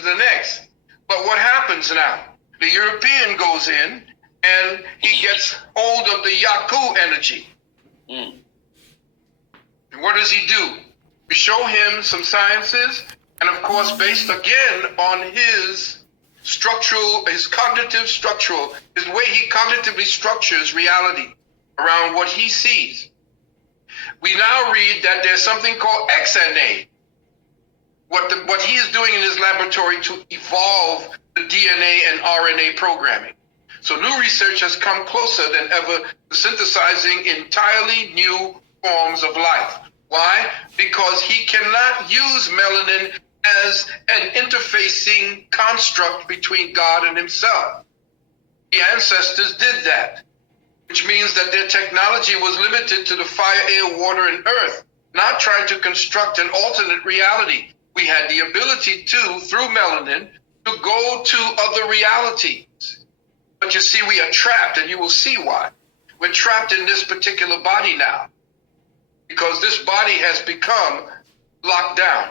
to the next. But what happens now? The European goes in and he gets hold of the Yaku energy. And what does he do? We show him some sciences, and of course, based again on his cognitive structural, his way he cognitively structures reality around what he sees. We now read that there's something called XNA. What he is doing in his laboratory to evolve the DNA and RNA programming. So new research has come closer than ever to synthesizing entirely new forms of life. Why? Because he cannot use melanin as an interfacing construct between God and himself. The ancestors did that, which means that their technology was limited to the fire, air, water, and earth, not trying to construct an alternate reality. We had the ability to, through melanin, to go to other realities. But you see, we are trapped, and you will see why. We're trapped in this particular body now, because this body has become locked down,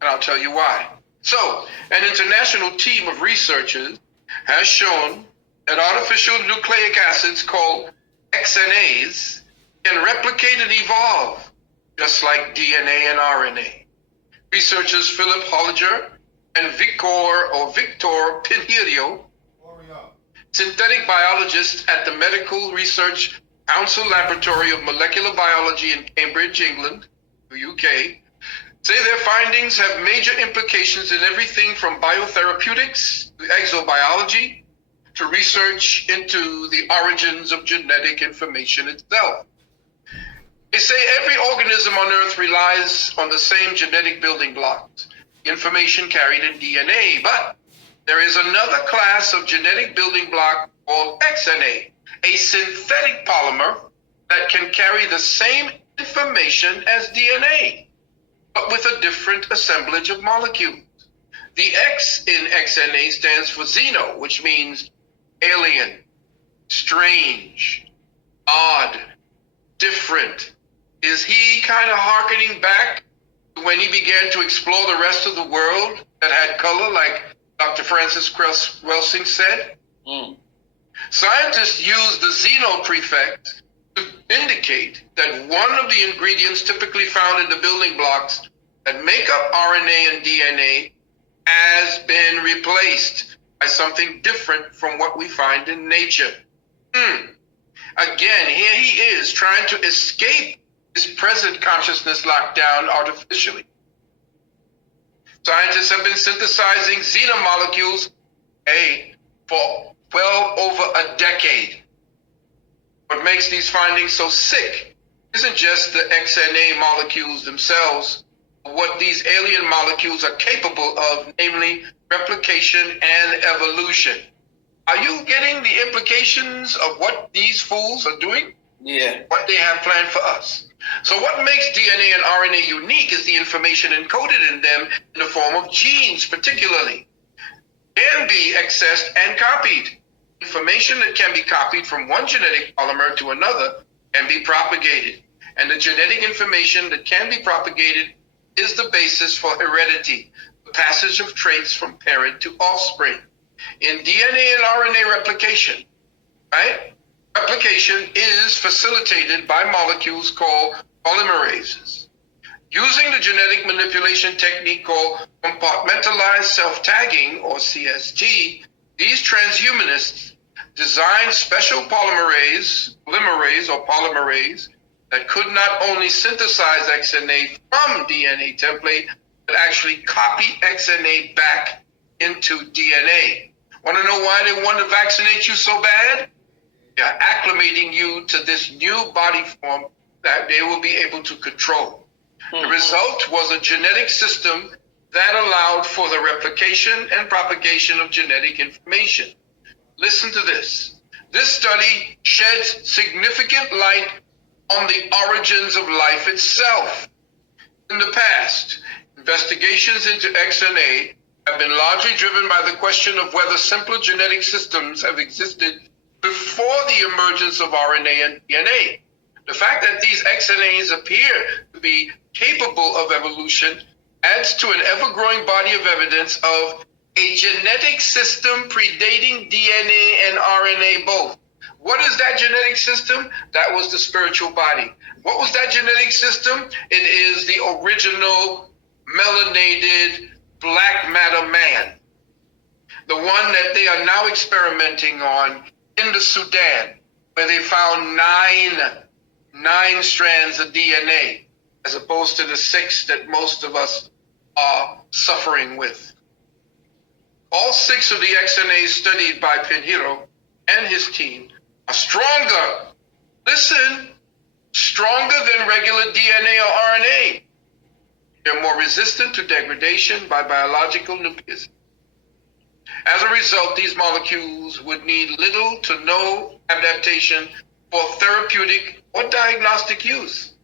and I'll tell you why. So, an international team of researchers has shown that artificial nucleic acids called XNAs can replicate and evolve, just like DNA and RNA. Researchers Philip Holliger and Victor Pinheiro, synthetic biologists at the Medical Research Council Laboratory of Molecular Biology in Cambridge, England, UK, say their findings have major implications in everything from biotherapeutics to exobiology to research into the origins of genetic information itself. They say every organism on Earth relies on the same genetic building blocks, information carried in DNA, but there is another class of genetic building block called XNA, a synthetic polymer that can carry the same information as DNA, but with a different assemblage of molecules. The X in XNA stands for xeno, which means alien, strange, odd, different. Is he kind of hearkening back to when he began to explore the rest of the world that had color, like Dr. Francis Welsing said? Scientists use the xeno prefix to indicate that one of the ingredients typically found in the building blocks that make up RNA and DNA has been replaced by something different from what we find in nature. Again, here he is trying to escape his present consciousness lockdown artificially. Scientists have been synthesizing xenomolecules for well over a decade. What makes these findings so sick isn't just the XNA molecules themselves, but what these alien molecules are capable of, namely replication and evolution. Are you getting the implications of what these fools are doing? Yeah. What they have planned for us. So what makes DNA and RNA unique is the information encoded in them in the form of genes, particularly, can be accessed and copied. Information that can be copied from one genetic polymer to another can be propagated. And the genetic information that can be propagated is the basis for heredity, the passage of traits from parent to offspring. In DNA and RNA replication, right? Replication is facilitated by molecules called polymerases. Using the genetic manipulation technique called compartmentalized self-tagging, or CST, these transhumanists designed special polymerase that could not only synthesize XNA from DNA template, but actually copy XNA back into DNA. Want to know why they want to vaccinate you so bad? They are acclimating you to this new body form that they will be able to control. The result was a genetic system that allowed for the replication and propagation of genetic information. Listen to this. This study sheds significant light on the origins of life itself. In the past, investigations into XNA have been largely driven by the question of whether simpler genetic systems have existed before the emergence of RNA and DNA. The fact that these XNAs appear to be capable of evolution adds to an ever-growing body of evidence of a genetic system predating DNA and RNA both. What is that genetic system? That was the spiritual body. What was that genetic system? It is the original melanated black matter man. The one that they are now experimenting on in the Sudan, where they found nine strands of DNA, as opposed to the 6 that most of us are suffering with. All 6 of the XNAs studied by Pinheiro and his team are stronger. Listen, stronger than regular DNA or RNA. They're more resistant to degradation by biological nucleus. As a result, these molecules would need little to no adaptation for therapeutic or diagnostic use.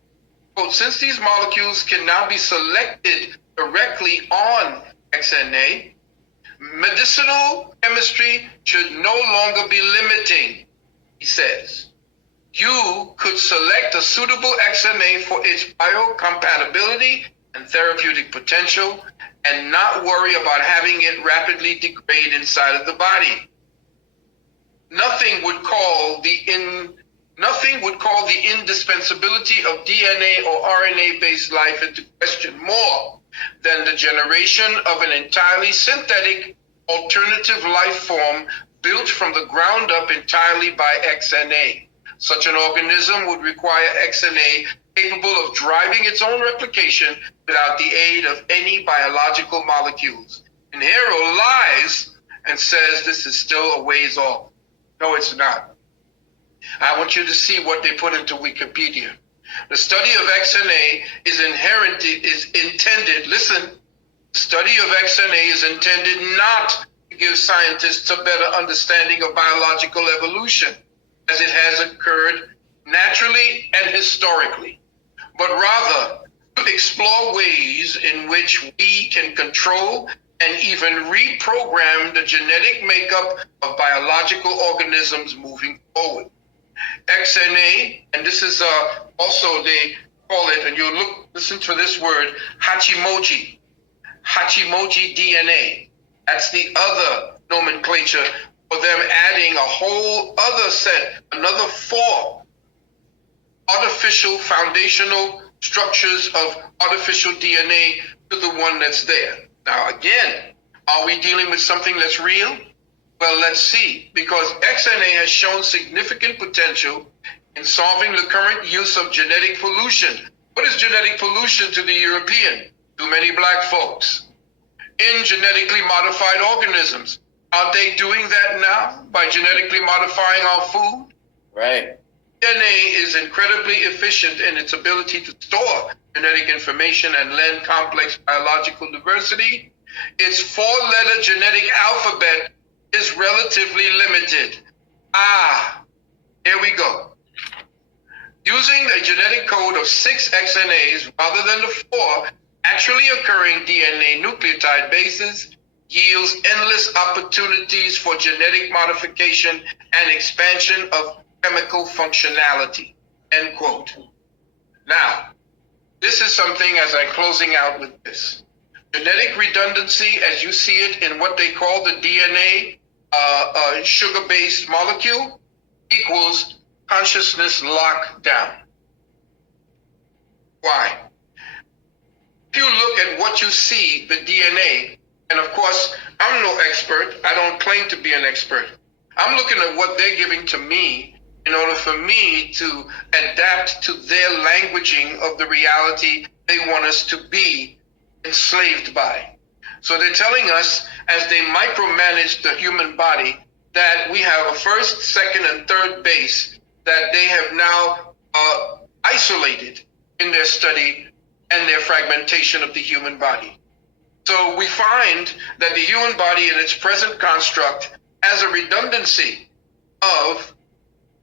Quote, since these molecules can now be selected directly on XNA, medicinal chemistry should no longer be limiting, he says. You could select a suitable XNA for its biocompatibility and therapeutic potential and not worry about having it rapidly degrade inside of the body. Nothing would call the indispensability of DNA or RNA-based life into question more than the generation of an entirely synthetic alternative life form built from the ground up entirely by XNA. Such an organism would require XNA capable of driving its own replication without the aid of any biological molecules. Pinheiro lies and says this is still a ways off. No, it's not. I want you to see what they put into Wikipedia. The study of XNA is intended, listen, the study of XNA is intended not to give scientists a better understanding of biological evolution as it has occurred naturally and historically, but rather to explore ways in which we can control and even reprogram the genetic makeup of biological organisms moving forward. XNA, and this is also they call it, and you listen to this word, Hachimoji DNA. That's the other nomenclature for them adding a whole other set, another 4 artificial foundational structures of artificial DNA to the one that's there. Now again, are we dealing with something that's real? Well, let's see, because XNA has shown significant potential in solving the current use of genetic pollution. What is genetic pollution to the European? Too many black folks. In genetically modified organisms. Aren't they doing that now by genetically modifying our food? Right. DNA is incredibly efficient in its ability to store genetic information and lend complex biological diversity. Its 4-letter genetic alphabet is relatively limited. Here we go. Using a genetic code of 6 XNAs rather than the 4 actually occurring DNA nucleotide bases yields endless opportunities for genetic modification and expansion of chemical functionality, end quote. Now, this is something as I'm closing out with this. Genetic redundancy, as you see it in what they call the DNA sugar-based molecule, equals consciousness lockdown. Why? If you look at what you see, the DNA, and of course, I'm no expert. I don't claim to be an expert. I'm looking at what they're giving to me in order for me to adapt to their languaging of the reality they want us to be enslaved by. So they're telling us, as they micromanage the human body, that we have a first, second, and third base that they have now isolated in their study and their fragmentation of the human body. So we find that the human body in its present construct has a redundancy of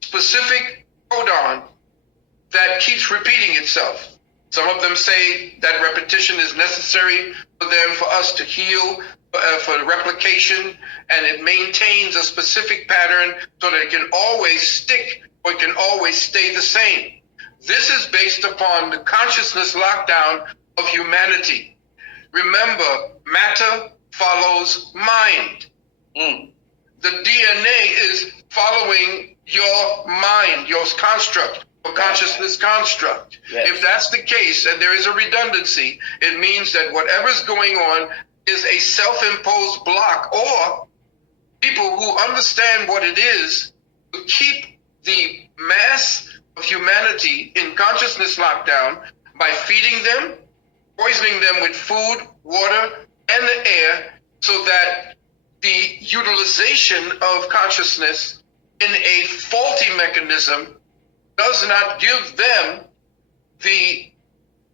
specific codon that keeps repeating itself. Some of them say that repetition is necessary for us to heal, for replication, and it maintains a specific pattern so that it can always stick or it can always stay the same. This is based upon the consciousness lockdown of humanity. Remember, matter follows mind. The DNA is following your mind, your construct, your consciousness construct. Yes. If that's the case and there is a redundancy, it means that whatever's going on is a self-imposed block, or people who understand what it is to keep the mass of humanity in consciousness lockdown by feeding them, poisoning them with food, water, and the air, so that the utilization of consciousness in a faulty mechanism does not give them the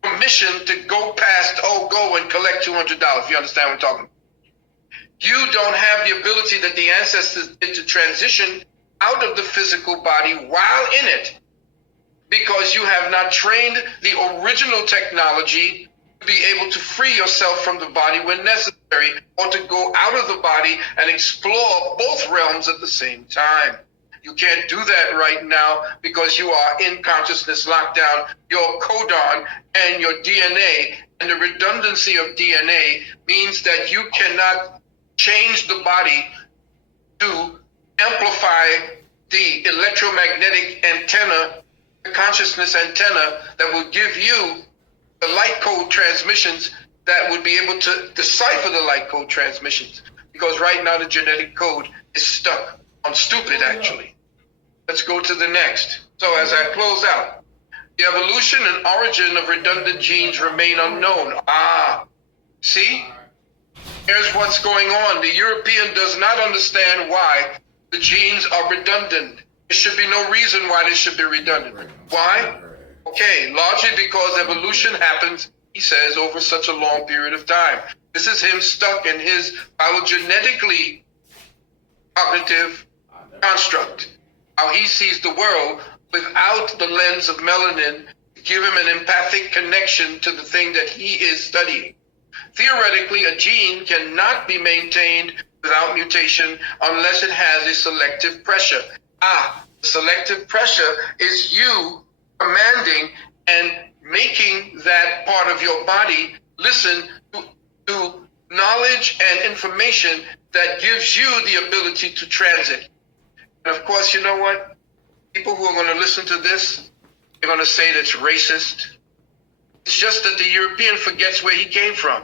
permission to go past, go and collect $200. You understand what I'm talking about? You don't have the ability that the ancestors did to transition out of the physical body while in it, because you have not trained the original technology to be able to free yourself from the body when necessary, or to go out of the body and explore both realms at the same time. You can't do that right now because you are in consciousness lockdown. Your codon and your DNA and the redundancy of DNA means that you cannot change the body to amplify the electromagnetic antenna, the consciousness antenna that will give you the light code transmissions that would be able to decipher the light code transmissions. Because right now the genetic code is stuck on stupid, actually. Let's go to the next. So as I close out, the evolution and origin of redundant genes remain unknown. See? Here's what's going on. The European does not understand why the genes are redundant. There should be no reason why they should be redundant. Why? Okay, largely because evolution happens, he says, over such a long period of time. This is him stuck in his phylogenetically cognitive construct, how he sees the world without the lens of melanin to give him an empathic connection to the thing that he is studying. Theoretically, a gene cannot be maintained without mutation unless it has a selective pressure. The selective pressure is you commanding and making that part of your body listen to knowledge and information that gives you the ability to transit. And of course, you know what? People who are going to listen to this, they're going to say that's racist. It's just that the European forgets where he came from.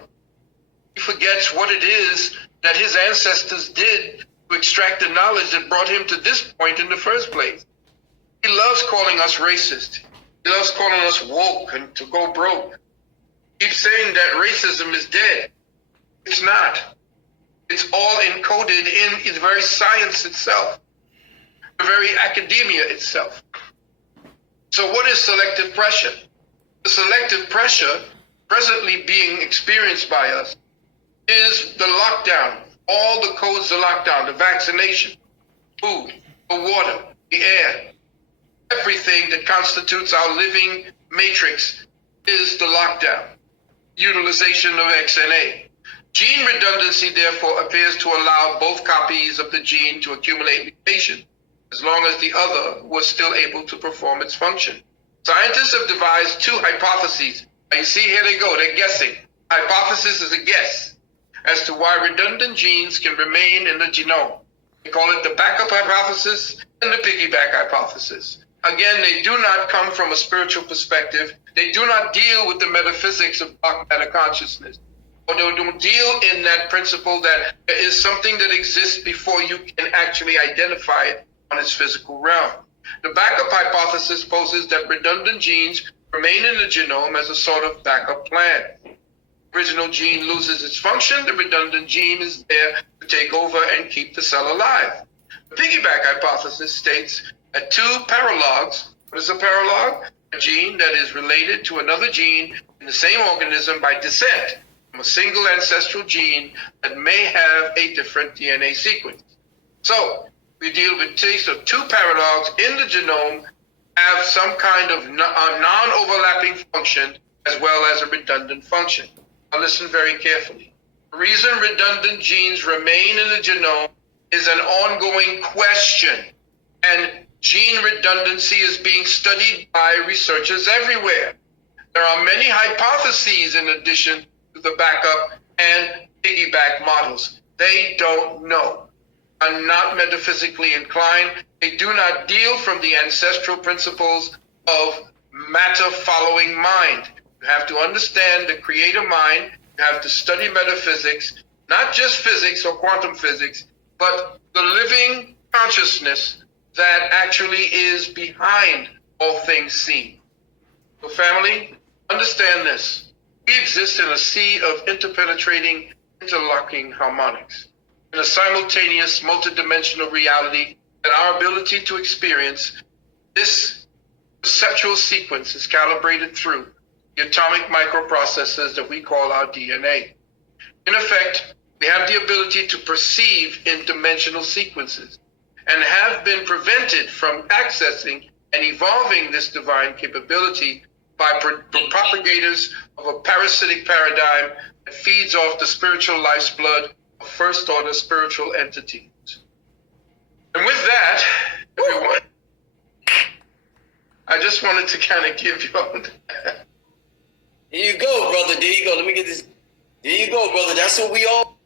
He forgets what it is that his ancestors did to extract the knowledge that brought him to this point in the first place. He loves calling us racist. He loves calling us woke and to go broke. He keeps saying that racism is dead. It's not. It's all encoded in the very science itself, the very academia itself. So what is selective pressure? The selective pressure presently being experienced by us is the lockdown, all the codes of lockdown, the vaccination, food, the water, the air, everything that constitutes our living matrix is the lockdown, utilization of XNA. Gene redundancy, therefore, appears to allow both copies of the gene to accumulate mutation, as long as the other was still able to perform its function. Scientists have devised two hypotheses. Now you see, here they go, they're guessing. Hypothesis is a guess as to why redundant genes can remain in the genome. They call it the backup hypothesis and the piggyback hypothesis. Again, they do not come from a spiritual perspective. They do not deal with the metaphysics of dark matter consciousness. Or they don't deal in that principle that there is something that exists before you can actually identify it on its physical realm. The backup hypothesis poses that redundant genes remain in the genome as a sort of backup plan. Original gene loses its function, the redundant gene is there to take over and keep the cell alive. The piggyback hypothesis states that two paralogs, what is a paralog? A gene that is related to another gene in the same organism by descent from a single ancestral gene that may have a different DNA sequence. So we deal with case of two paralogs in the genome have some kind of non-overlapping function as well as a redundant function. Now listen very carefully. The reason redundant genes remain in the genome is an ongoing question, and gene redundancy is being studied by researchers everywhere. There are many hypotheses in addition to the backup and piggyback models. They don't know. Are not metaphysically inclined. They do not deal from the ancestral principles of matter following mind. You have to understand the creator mind. You have to study metaphysics, not just physics or quantum physics, but the living consciousness that actually is behind all things seen. So family, understand this. We exist in a sea of interpenetrating, interlocking harmonics, in a simultaneous, multidimensional reality, and our ability to experience this perceptual sequence is calibrated through the atomic microprocessors that we call our DNA. In effect, we have the ability to perceive in dimensional sequences and have been prevented from accessing and evolving this divine capability by propagators of a parasitic paradigm that feeds off the spiritual life's blood of first-order spiritual entities. And with that, everyone, I just wanted to kind of give you all Here you go, brother. There you go. Let me get this. There you go, brother. That's what we all...